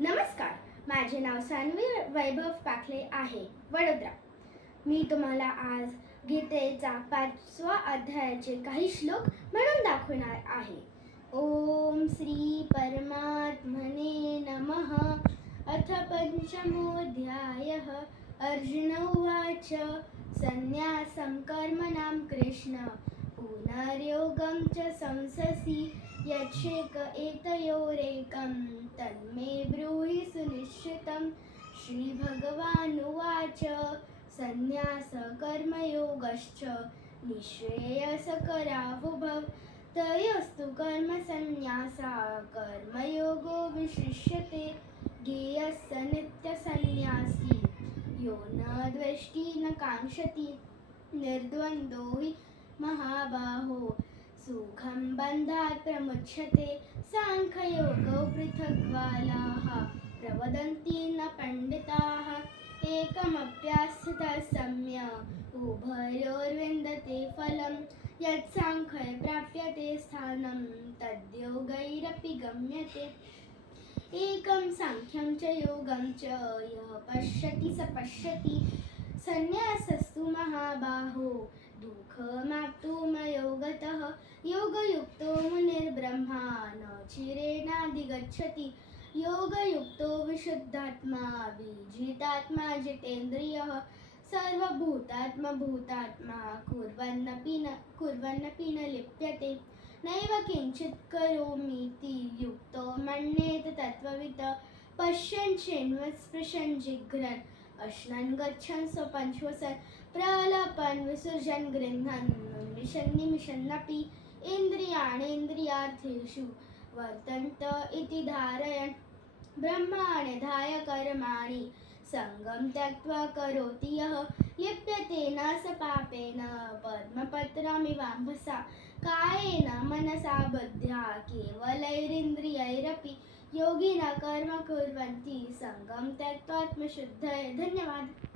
नमस्कार, माझे नाव सान्वी वैभव पाखले आहे, वडोदरा. मी तुम्हाला आज गीतेचा 5व्या अध्यायाचे काही श्लोक म्हणून दाखवणार आहे. ओम श्री परमात्मने नमः. अथ पंचमोऽध्यायः. अर्जुन उवाच. संन्यासं कर्मणां कृष्ण पुनर्योगं च संससि यच्छेक एतयोरेकं तन्मे ब्रूहि सुनिश्चितं. श्रीभगवानुवाच. संन्यास कर्मयोगश्च निःश्रेयसकरावुभौ तयोस्तु कर्मसन्न्यासा कर्मयोगो विशिष्यते. ज्ञेयः स नित्यसन्न्यासी यो न द्वेष्टि न काङ्क्षति निर्द्वन्द्वो हि महाबाहो. सुखं बन्धात् प्रमुच्यते. साङ्ख्ययोगो पृथग्बालाः प्रवदन्ति न पण्डिताः. एकमप्यास्थितः सम्यक् उभयोर्विन्दते फलं. यत्साङ्ख्ये प्राप्यते स्थानं तद्योगैरपि गम्यते. एकं साङ्ख्यं च योगं च यः पश्यति स पश्यति. संन्यासस्तु महाबाहो दुःखमाप्तुमयोगतः. योगयुक्तो मुनिर्ब्रह्मा न चिरेणाधिगच्छति. योगयुक्तो विशुद्धात्मा विजितात्मा जितेन्द्रियः. सर्वभूतात्मा भूतात्मा कुर्वन्नपि न लिप्यते. नैव किञ्चित् करोमीति युक्तो मन्येत तत्त्ववित्. पश्यन् शृण्वन् स्पृशन् जिघ्रन् अश्नन् गच्छन् स्वपन् श्वसन् प्रलपन् विसृजन् गृह्णन् उन्मिषन् निमिषन्नपि. इन्द्रियाणीन्द्रियार्थेषु वर्तन्त इति धारयन् ब्रह्मण्यधाय कर्माणि सङ्गं त्यक्त्वा करोति यः. लिप्यते न स पापेन पद्मपत्रमिवाम्भसा. कायेन मनसा बुद्ध्या केवलैरिन्द्रियैरपि योगिनः कर्म कुर्वन्ति सङ्गं त्यक्त्वा आत्मशुद्धये. धन्यवाद.